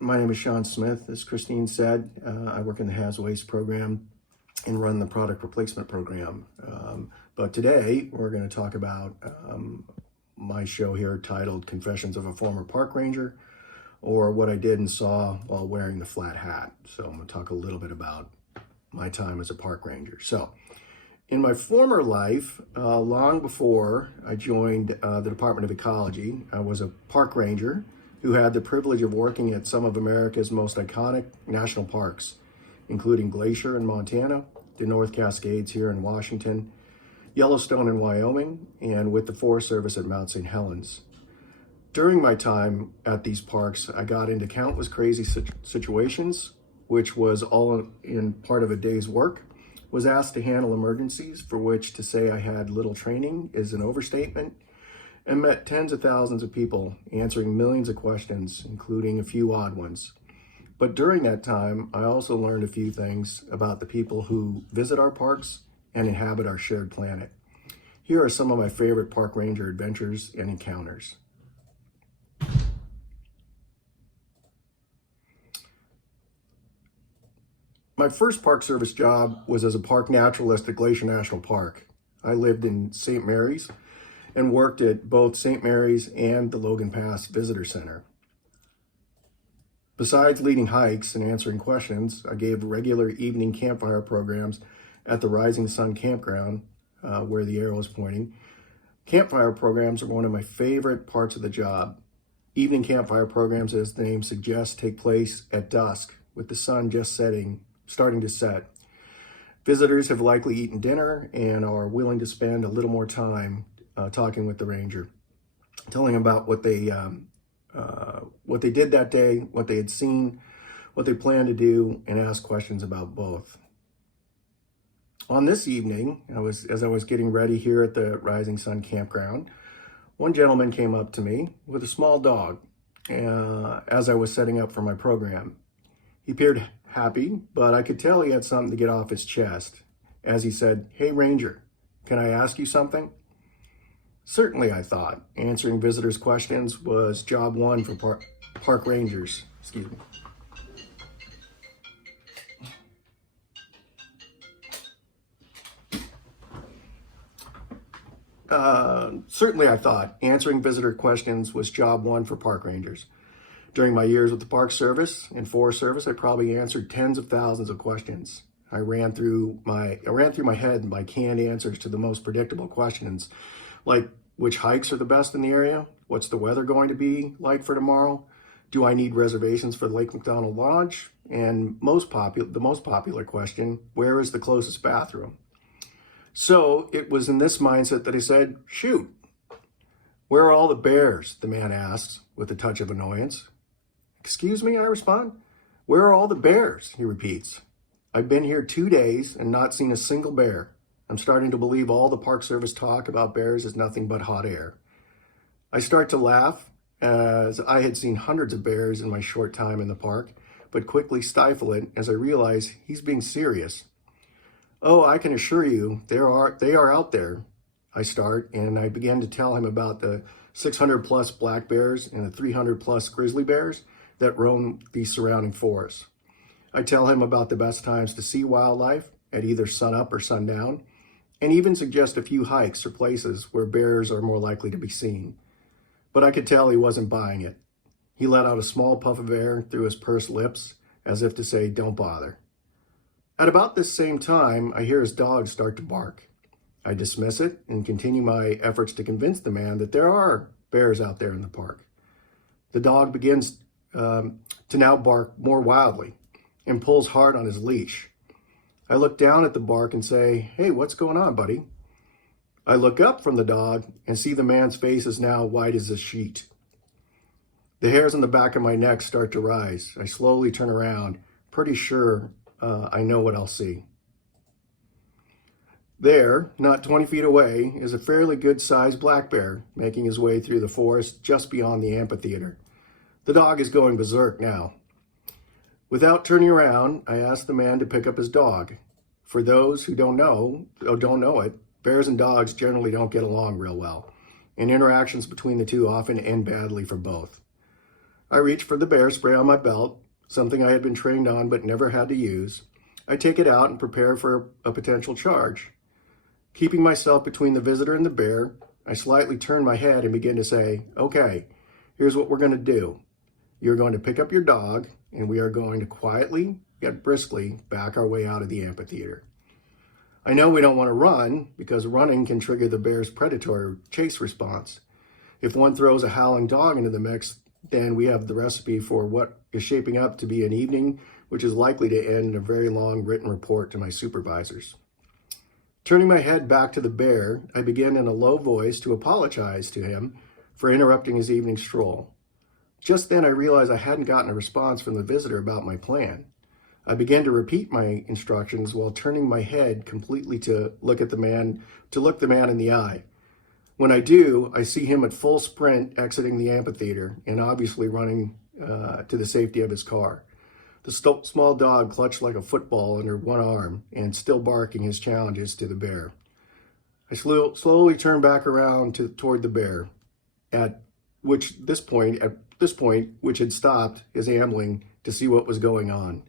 My name is Sean Smith. As Christine said, I work in the Hazard Waste program and run the product replacement program. But today we're going to talk about my show here titled Confessions of a Former Park Ranger, or what I did and saw while wearing the flat hat. So I'm going to talk a little bit about my time as a park ranger. So in my former life, long before I joined the Department of Ecology, I was a park ranger who had the privilege of working at some of America's most iconic national parks, including Glacier in Montana, the North Cascades here in Washington, Yellowstone in Wyoming, and with the Forest Service at Mount St. Helens. During my time at these parks, I got into countless crazy situations, which was all in part of a day's work, was asked to handle emergencies for which to say I had little training is an overstatement, and met tens of thousands of people answering millions of questions, including a few odd ones. But during that time, I also learned a few things about the people who visit our parks and inhabit our shared planet. Here are some of my favorite park ranger adventures and encounters. My first Park Service job was as a park naturalist at Glacier National Park. I lived in St. Mary's and worked at both St. Mary's and the Logan Pass Visitor Center. Besides leading hikes and answering questions, I gave regular evening campfire programs at the Rising Sun Campground, where the arrow is pointing. Campfire programs are one of my favorite parts of the job. Evening campfire programs, as the name suggests, take place at dusk with the sun just starting to set. Visitors have likely eaten dinner and are willing to spend a little more time talking with the ranger, telling about what they did that day, what they had seen, what they plan to do, and ask questions about both. On this evening, as I was getting ready here at the Rising Sun Campground, one gentleman came up to me with a small dog as I was setting up for my program. He appeared happy, but I could tell he had something to get off his chest as he said, "Hey Ranger, can I ask you something?" Certainly, I thought. Answering visitors' questions was job one for park rangers. Excuse me. Certainly, I thought. Answering visitor questions was job one for park rangers. During my years with the Park Service and Forest Service, I probably answered tens of thousands of questions. I ran through my head my canned answers to the most predictable questions, like which hikes are the best in the area? What's the weather going to be like for tomorrow? Do I need reservations for the Lake McDonald Lodge? And the most popular question, where is the closest bathroom? So it was in this mindset that I said, shoot, where are all the bears? The man asks with a touch of annoyance. Excuse me, I respond. Where are all the bears? He repeats. I've been here 2 days and not seen a single bear. I'm starting to believe all the Park Service talk about bears is nothing but hot air. I start to laugh as I had seen hundreds of bears in my short time in the park, but quickly stifle it as I realize he's being serious. Oh, I can assure you, they are out there. I start, and I begin to tell him about the 600 plus black bears and the 300 plus grizzly bears that roam the surrounding forests. I tell him about the best times to see wildlife at either sunup or sundown, and even suggest a few hikes or places where bears are more likely to be seen. But I could tell he wasn't buying it. He let out a small puff of air through his pursed lips, as if to say, don't bother. At about this same time, I hear his dog start to bark. I dismiss it and continue my efforts to convince the man that there are bears out there in the park. The dog begins to now bark more wildly and pulls hard on his leash. I look down at the bark and say, hey, what's going on, buddy? I look up from the dog and see the man's face is now white as a sheet. The hairs on the back of my neck start to rise. I slowly turn around, pretty sure I know what I'll see. There, not 20 feet away, is a fairly good-sized black bear making his way through the forest just beyond the amphitheater. The dog is going berserk now. Without turning around, I ask the man to pick up his dog. For those who don't know it, bears and dogs generally don't get along real well, and interactions between the two often end badly for both. I reach for the bear spray on my belt, something I had been trained on but never had to use. I take it out and prepare for a potential charge. Keeping myself between the visitor and the bear, I slightly turn my head and begin to say, okay, here's what we're going to do. You're going to pick up your dog, and we are going to quietly, yet briskly, back our way out of the amphitheater. I know we don't want to run, because running can trigger the bear's predatory chase response. If one throws a howling dog into the mix, then we have the recipe for what is shaping up to be an evening, which is likely to end in a very long written report to my supervisors. Turning my head back to the bear, I begin in a low voice to apologize to him for interrupting his evening stroll. Just then I realized I hadn't gotten a response from the visitor about my plan. I began to repeat my instructions while turning my head completely to look the man in the eye. When I do, I see him at full sprint exiting the amphitheater and obviously running to the safety of his car. The small dog clutched like a football under one arm and still barking his challenges to the bear. I slowly turned back around toward the bear, at this point, which had stopped his ambling to see what was going on.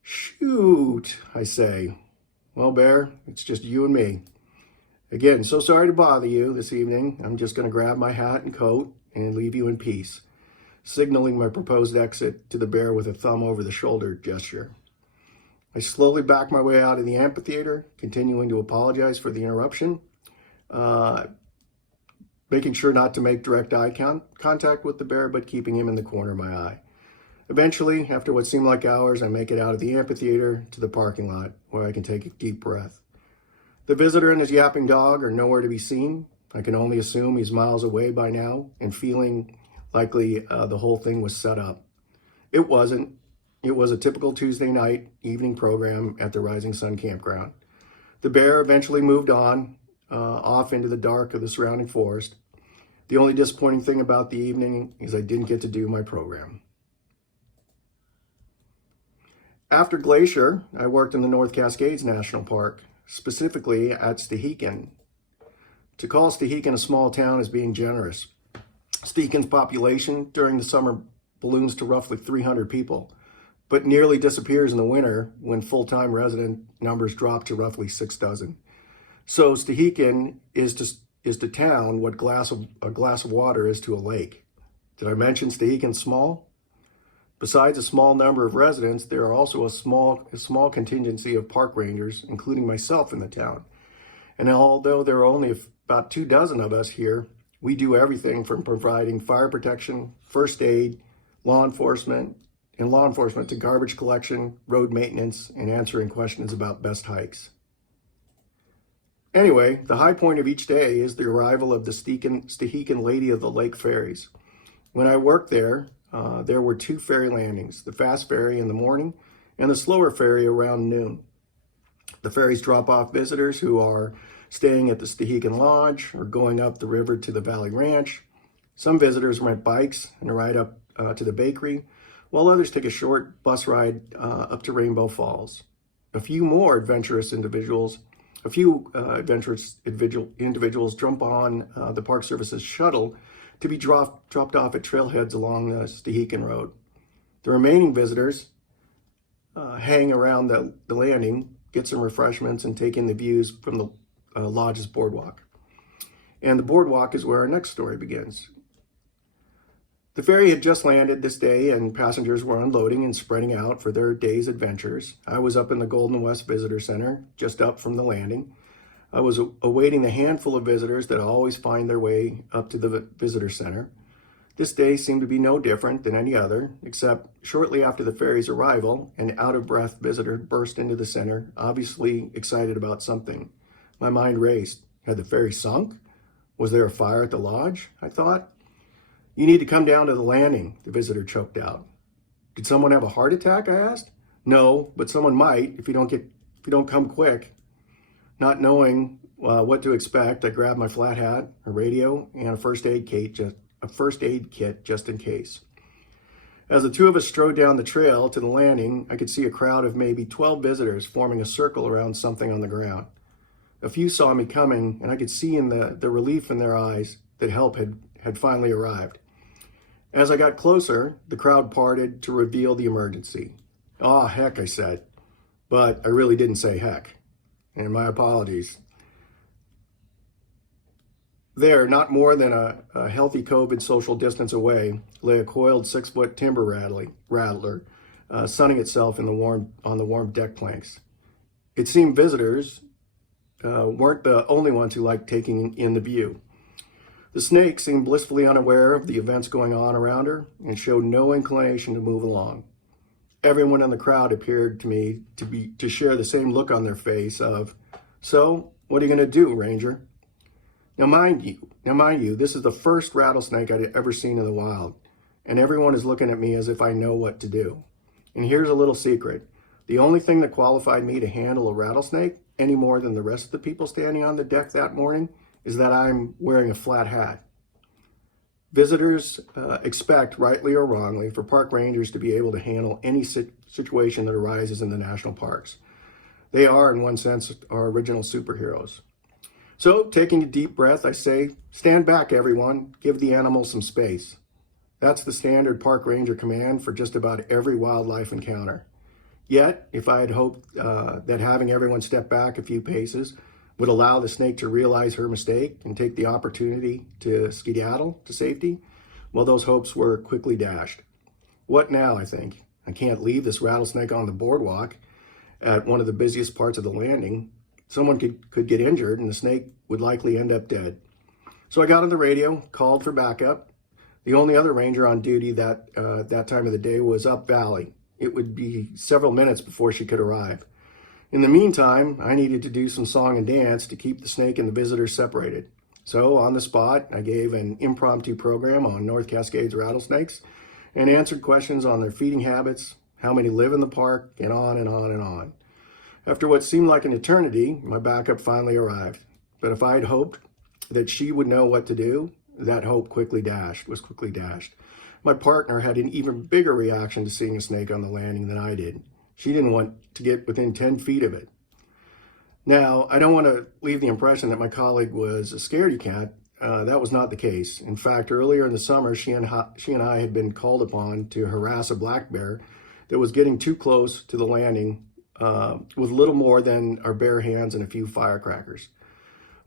Shoot, I say. Well, bear, it's just you and me. Again, so sorry to bother you this evening. I'm just going to grab my hat and coat and leave you in peace, signaling my proposed exit to the bear with a thumb over the shoulder gesture. I slowly back my way out of the amphitheater, continuing to apologize for the interruption, making sure not to make direct eye contact with the bear, but keeping him in the corner of my eye. Eventually, after what seemed like hours, I make it out of the amphitheater to the parking lot, where I can take a deep breath. The visitor and his yapping dog are nowhere to be seen. I can only assume he's miles away by now, and feeling likely the whole thing was set up. It wasn't. It was a typical Tuesday night evening program at the Rising Sun Campground. The bear eventually moved on, off into the dark of the surrounding forest. The only disappointing thing about the evening is I didn't get to do my program. After Glacier, I worked in the North Cascades National Park, specifically at Stehekin. To call Stehekin a small town is being generous. Stehekin's population during the summer balloons to roughly 300 people, but nearly disappears in the winter when full-time resident numbers drop to roughly 6 dozen. So Stehekin is to town what a glass of water is to a lake. Did I mention Stehekin's small? Besides a small number of residents, there are also a small contingency of park rangers, including myself, in the town. And although there are only about 2 dozen of us here, we do everything from providing fire protection, first aid, law enforcement to garbage collection, road maintenance, and answering questions about best hikes. Anyway, the high point of each day is the arrival of the Stehekin Lady of the Lake ferries. When I worked there were 2 ferry landings, the fast ferry in the morning and the slower ferry around noon. The ferries drop off visitors who are staying at the Stehekin Lodge or going up the river to the Valley Ranch. Some visitors rent bikes and ride up to the bakery, while others take a short bus ride up to Rainbow Falls. A few adventurous individuals jump on the Park Service's shuttle to be dropped off at trailheads along the Stehekin Road. The remaining visitors hang around the landing, get some refreshments, and take in the views from the lodge's boardwalk. And the boardwalk is where our next story begins. The ferry had just landed this day, and passengers were unloading and spreading out for their day's adventures. I was up in the Golden West Visitor Center, just up from the landing. I was awaiting the handful of visitors that always find their way up to the visitor center. This day seemed to be no different than any other, except shortly after the ferry's arrival, an out-of-breath visitor burst into the center, obviously excited about something. My mind raced. Had the ferry sunk? Was there a fire at the lodge? I thought. You need to come down to the landing, the visitor choked out. Did someone have a heart attack? I asked. No, but someone might if you don't come quick. Not knowing what to expect, I grabbed my flat hat, a radio, and a first aid kit just in case. As the 2 of us strode down the trail to the landing, I could see a crowd of maybe 12 visitors forming a circle around something on the ground. A few saw me coming, and I could see in the relief in their eyes that help had finally arrived. As I got closer, the crowd parted to reveal the emergency. "Aw, heck," I said, but I really didn't say heck, and my apologies. There, not more than a healthy COVID social distance away, lay a coiled 6-foot timber rattler, sunning itself on the warm deck planks. It seemed visitors weren't the only ones who liked taking in the view. The snake seemed blissfully unaware of the events going on around her and showed no inclination to move along. Everyone in the crowd appeared to me to share the same look on their face of, "So, what are you going to do, Ranger?" Now mind you, this is the first rattlesnake I'd ever seen in the wild, and everyone is looking at me as if I know what to do. And here's a little secret. The only thing that qualified me to handle a rattlesnake any more than the rest of the people standing on the deck that morning is that I'm wearing a flat hat. Visitors expect, rightly or wrongly, for park rangers to be able to handle any situation that arises in the national parks. They are, in one sense, our original superheroes. So, taking a deep breath, I say, "Stand back, everyone. Give the animals some space." That's the standard park ranger command for just about every wildlife encounter. Yet, if I had hoped that having everyone step back a few paces would allow the snake to realize her mistake and take the opportunity to skedaddle to safety, well, those hopes were quickly dashed. What now, I think? I can't leave this rattlesnake on the boardwalk at one of the busiest parts of the landing. Someone could get injured and the snake would likely end up dead. So I got on the radio, called for backup. The only other ranger on duty that time of the day was up valley. It would be several minutes before she could arrive. In the meantime, I needed to do some song and dance to keep the snake and the visitors separated. So on the spot, I gave an impromptu program on North Cascades rattlesnakes and answered questions on their feeding habits, how many live in the park, and on and on and on. After what seemed like an eternity, my backup finally arrived. But if I had hoped that she would know what to do, that hope was quickly dashed. My partner had an even bigger reaction to seeing a snake on the landing than I did. She didn't want to get within 10 feet of it. Now, I don't want to leave the impression that my colleague was a scaredy cat. That was not the case. In fact, earlier in the summer, she and I had been called upon to harass a black bear that was getting too close to the landing with little more than our bare hands and a few firecrackers.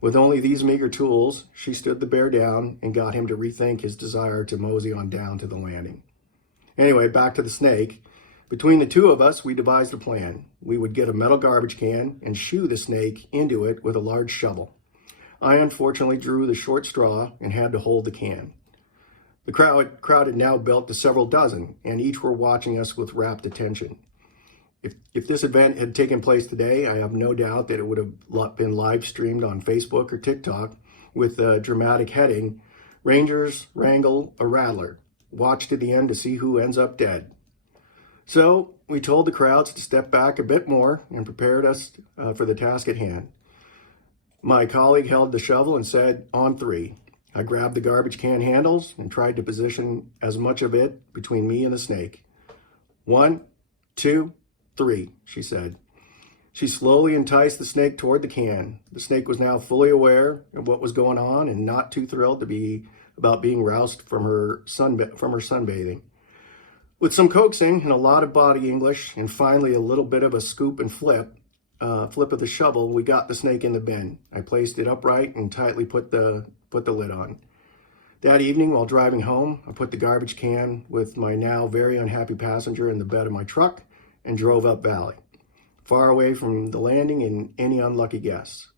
With only these meager tools, she stood the bear down and got him to rethink his desire to mosey on down to the landing. Anyway, back to the snake. Between the two of us, we devised a plan. We would get a metal garbage can and shoo the snake into it with a large shovel. I unfortunately drew the short straw and had to hold the can. The crowd had now built to several dozen, and each were watching us with rapt attention. If this event had taken place today, I have no doubt that it would have been live streamed on Facebook or TikTok with the dramatic heading, "Rangers Wrangle a Rattler. Watch to the end to see who ends up dead." So we told the crowds to step back a bit more and prepared us for the task at hand. My colleague held the shovel and said, "On three." I grabbed the garbage can handles and tried to position as much of it between me and the snake. 1, 2, 3, she said. She slowly enticed the snake toward the can. The snake was now fully aware of what was going on and not too thrilled about being roused from her sunbathing. With some coaxing and a lot of body English and finally a little bit of a scoop and flip of the shovel, we got the snake in the bin. I placed it upright and tightly put the lid on. That evening, while driving home, I put the garbage can with my now very unhappy passenger in the bed of my truck and drove up valley, far away from the landing and any unlucky guests.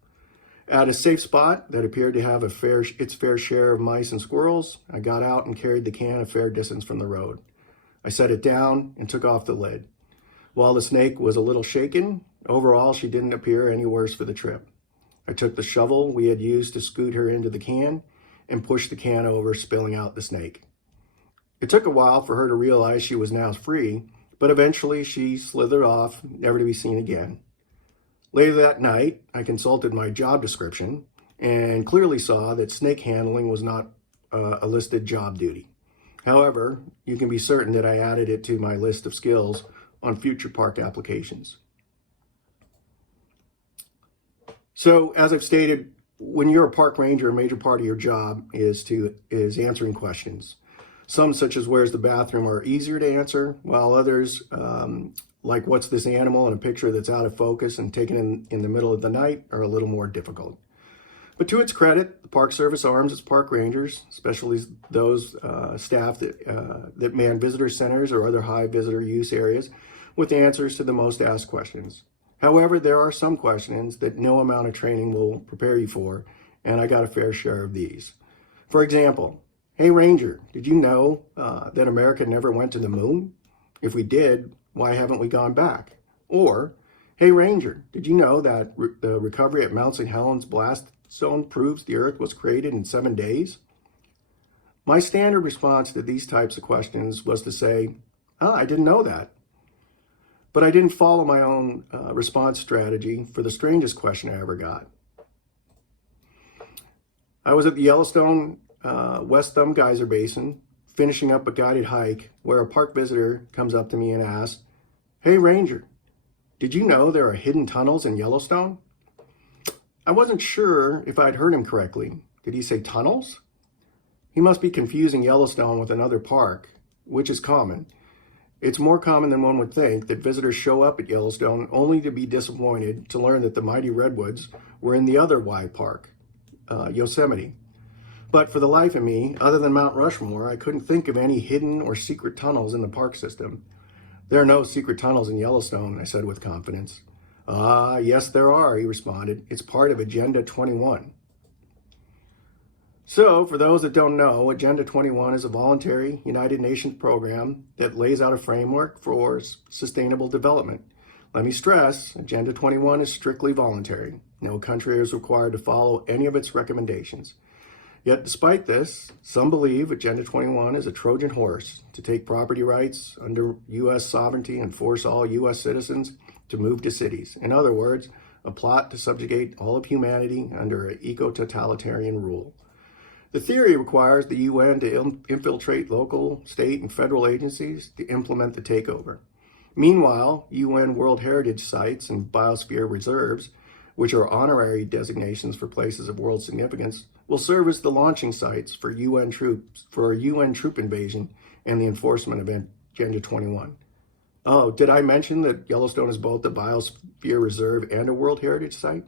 At a safe spot that appeared to have its fair share of mice and squirrels, I got out and carried the can a fair distance from the road. I set it down and took off the lid. While the snake was a little shaken, overall she didn't appear any worse for the trip. I took the shovel we had used to scoot her into the can and pushed the can over, spilling out the snake. It took a while for her to realize she was now free, but eventually she slithered off, never to be seen again. Later that night, I consulted my job description and clearly saw that snake handling was not a listed job duty. However, you can be certain that I added it to my list of skills on future park applications. So, as I've stated, when you're a park ranger, a major part of your job is answering questions. Some, such as where's the bathroom, are easier to answer, while others, like what's this animal in a picture that's out of focus and taken in the middle of the night, are a little more difficult. But to its credit, the Park Service arms its park rangers, especially those staff that man visitor centers or other high visitor use areas, with answers to the most asked questions. However, there are some questions that no amount of training will prepare you for, and I got a fair share of these. For example, hey Ranger, did you know that America never went to the moon? If we did, why haven't we gone back? Or, hey Ranger, did you know that the recovery at Mount St. Helens blast zone proves the Earth was created in 7 days? My standard response to these types of questions was to say, I didn't know that. But I didn't follow my own response strategy for the strangest question I ever got. I was at the Yellowstone West Thumb Geyser Basin, finishing up a guided hike where a park visitor comes up to me and asks, hey Ranger, did you know there are hidden tunnels in Yellowstone? I wasn't sure if I'd heard him correctly. Did he say tunnels? He must be confusing Yellowstone with another park, which is common. It's more common than one would think that visitors show up at Yellowstone only to be disappointed to learn that the mighty redwoods were in the other Y park, Yosemite. But for the life of me, other than Mount Rushmore, I couldn't think of any hidden or secret tunnels in the park system. There are no secret tunnels in Yellowstone, I said with confidence. Yes there are, he responded. It's part of Agenda 21. So, for those that don't know, Agenda 21 is a voluntary United Nations program that lays out a framework for sustainable development. Let me stress, Agenda 21 is strictly voluntary. No country is required to follow any of its recommendations. Yet, despite this, some believe Agenda 21 is a Trojan horse to take property rights under U.S. sovereignty and force all U.S. citizens to move to cities. In other words, a plot to subjugate all of humanity under an eco-totalitarian rule. The theory requires the UN to infiltrate local, state, and federal agencies to implement the takeover. Meanwhile, UN World Heritage Sites and Biosphere Reserves, which are honorary designations for places of world significance, will serve as the launching sites for UN troops for a UN troop invasion and the enforcement of Agenda 21. Oh, did I mention that Yellowstone is both a Biosphere Reserve and a World Heritage Site?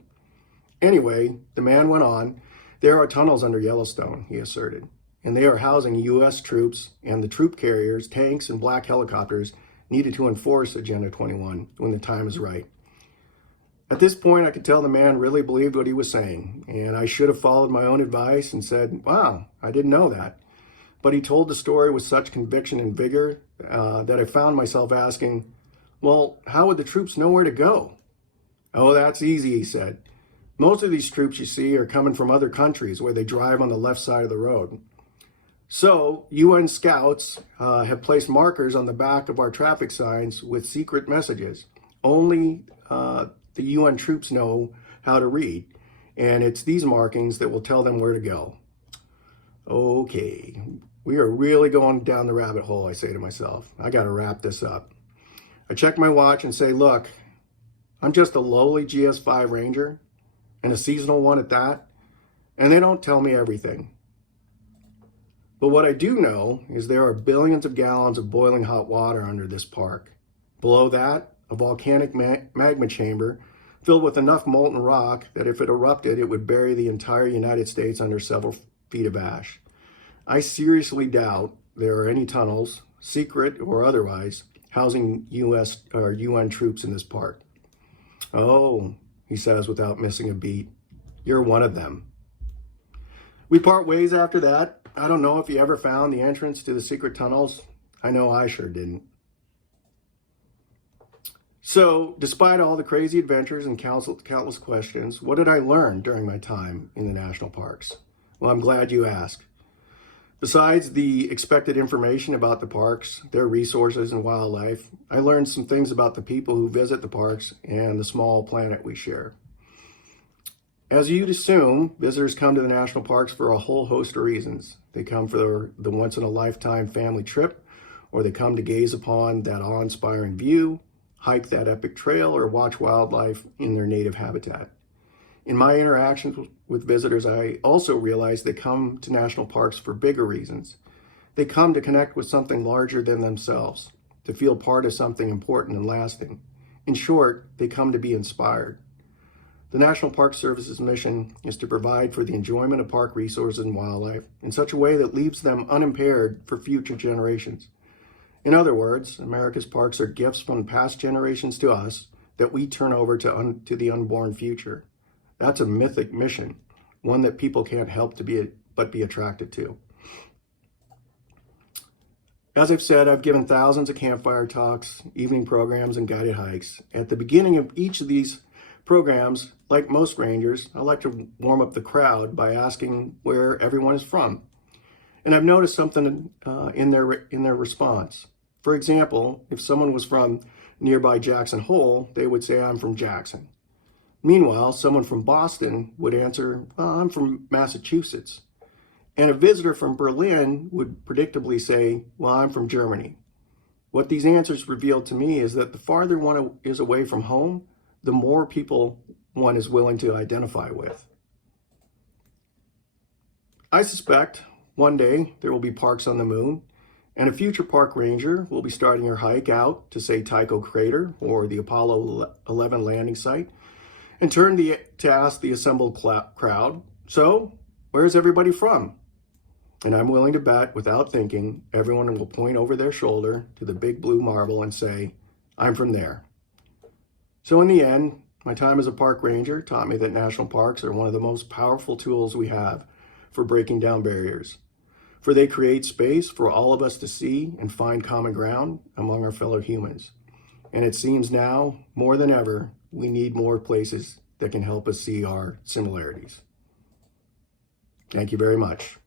Anyway, the man went on. There are tunnels under Yellowstone, he asserted, and they are housing U.S. troops and the troop carriers, tanks, and black helicopters needed to enforce Agenda 21 when the time is right. At this point, I could tell the man really believed what he was saying, and I should have followed my own advice and said, wow, I didn't know that. But he told the story with such conviction and vigor that I found myself asking, well, how would the troops know where to go? Oh, that's easy, he said. Most of these troops you see are coming from other countries where they drive on the left side of the road. So, Unscouts have placed markers on the back of our traffic signs with secret messages. Only the UN troops know how to read, and it's these markings that will tell them where to go. Okay, we are really going down the rabbit hole, I say to myself. I got to wrap this up. I check my watch and say, look, I'm just a lowly GS5 Ranger, and a seasonal one at that, and they don't tell me everything. But what I do know is there are billions of gallons of boiling hot water under this park. Below that, a volcanic magma chamber filled with enough molten rock that if it erupted, it would bury the entire United States under several feet of ash. I seriously doubt there are any tunnels, secret or otherwise, housing U.S. or UN troops in this park. Oh, he says without missing a beat, you're one of them. We part ways after that. I don't know if he ever found the entrance to the secret tunnels. I know I sure didn't. So, despite all the crazy adventures and countless questions, what did I learn during my time in the national parks? Well, I'm glad you asked. Besides the expected information about the parks, their resources and wildlife, I learned some things about the people who visit the parks and the small planet we share. As you'd assume, visitors come to the national parks for a whole host of reasons. They come for the once-in-a-lifetime family trip, or they come to gaze upon that awe-inspiring view, hike that epic trail, or watch wildlife in their native habitat. In my interactions with visitors, I also realized they come to national parks for bigger reasons. They come to connect with something larger than themselves, to feel part of something important and lasting. In short, they come to be inspired. The National Park Service's mission is to provide for the enjoyment of park resources and wildlife in such a way that leaves them unimpaired for future generations. In other words, America's parks are gifts from past generations to us that we turn over to the unborn future. That's a mythic mission, one that people can't help but be attracted to. As I've said, I've given thousands of campfire talks, evening programs, and guided hikes. At the beginning of each of these programs, like most rangers, I like to warm up the crowd by asking where everyone is from. And I've noticed something in their response. For example, if someone was from nearby Jackson Hole, they would say, "I'm from Jackson." Meanwhile, someone from Boston would answer, "Well, I'm from Massachusetts." And a visitor from Berlin would predictably say, "Well, I'm from Germany." What these answers revealed to me is that the farther one is away from home, the more people one is willing to identify with. I suspect one day there will be parks on the moon, and a future park ranger will be starting her hike out to, say, Tycho Crater or the Apollo 11 landing site, and turn to ask the assembled crowd, "So, where's everybody from?" And I'm willing to bet, without thinking, everyone will point over their shoulder to the big blue marble and say, "I'm from there." So in the end, my time as a park ranger taught me that national parks are one of the most powerful tools we have for breaking down barriers, for they create space for all of us to see and find common ground among our fellow humans. And it seems now, more than ever, we need more places that can help us see our similarities. Thank you very much.